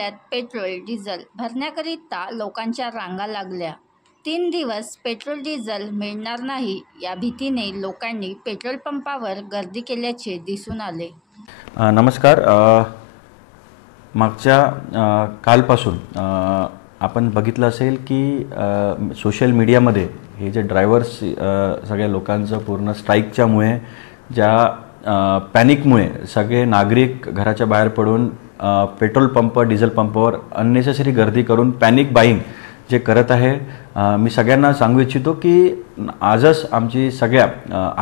जिल्ह्यात petrol diesel भरण्याकरिता लोकांच्या रांगा लागल्या। 3 दिवस पेट्रोल डिझेल मिळणार नाही या भीतीने लोकांनी पेट्रोल पंपावर गर्दी केल्याचे दिसून आले। नमस्कार। मागच्या कालपासून आपण बघितलं असेल की सोशल मीडियामध्ये हे जे ड्रायव्हर्स सगळ्या लोकांचं पूर्ण स्ट्राईकच्यामुळे ज्या पॅनिकमुळे सगळे नागरिक घराच्या बाहेर पडून पेट्रोल पंप डिझेल पंपावर अननेसेसरी गर्दी करून पॅनिक बाईंग जे करत आहे, मी सगळ्यांना सांगू इच्छितो की आजच आमची सगळ्या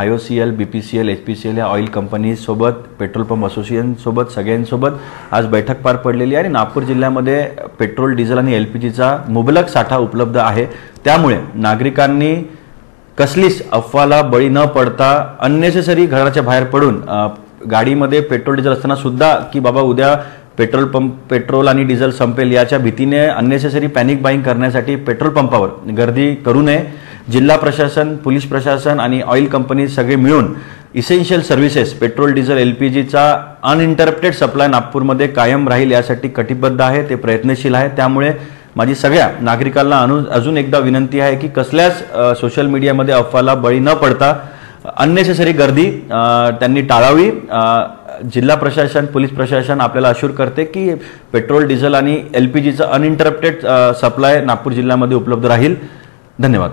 IOCL, BPCL, HPCL या ऑइल कंपनीसोबत, पेट्रोल पंप असोसिएशनसोबत सगळ्यांसोबत आज बैठक पार पडलेली आहे आणि नागपूर जिल्ह्यामध्ये पेट्रोल डिझेल आणि LPGचा मुबलक साठा उपलब्ध आहे। त्यामुळे नागरिकांनी कसलीच अफवाला बळी न पडता अननेसेसरी घराच्या बाहेर पडून गाडीमध्ये पेट्रोल डिझेल असताना सुद्धा की बाबा उद्या पेट्रोल आणि डिझेल संपेल याच्या भीतीने अननेसेसरी पॅनिक बाईंग करण्यासाठी पेट्रोल पंपावर गर्दी करू नये। जिल्हा प्रशासन, पोलीस प्रशासन आणि ऑइल कंपनी सगळे मिळून इसेन्शियल सर्व्हिसेस पेट्रोल डिझेल LPGचा अनइंटरप्टेड सप्लाय नागपूरमध्ये कायम राहील यासाठी कटिबद्ध आहे, ते प्रयत्नशील आहे। त्यामुळे माझी सगळ्या नागरिकांना अजून एकदा विनंती आहे की कसल्याच सोशल मीडियामध्ये अफवाला बळी न पडता अननेसेसरी गर्दी त्यांनी टाळावी। जिल्हा प्रशासन, पोलीस प्रशासन आपल्याला अश्योर करते की पेट्रोल डिझेल आणि LPGचा अनइंटरप्टेड सप्लाय नागपूर जिल्ह्यामध्ये उपलब्ध राहील। धन्यवाद।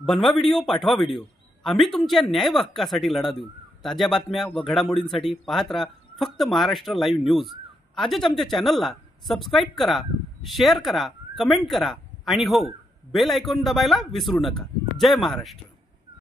बनवा व्हिडिओ, पाठवा व्हिडिओ, आम्ही तुमच्या न्याय हक्कासाठी लढा देऊ। ताज्या बातम्या व घडामोडींसाठी पाहत राहा फक्त महाराष्ट्र लाईव्ह न्यूज। आजच आमच्या चॅनलला सबस्क्राईब करा, शेअर करा, कमेंट करा आणि हो, बेल आयकॉन दबायला विसरू नका। जय महाराष्ट्र।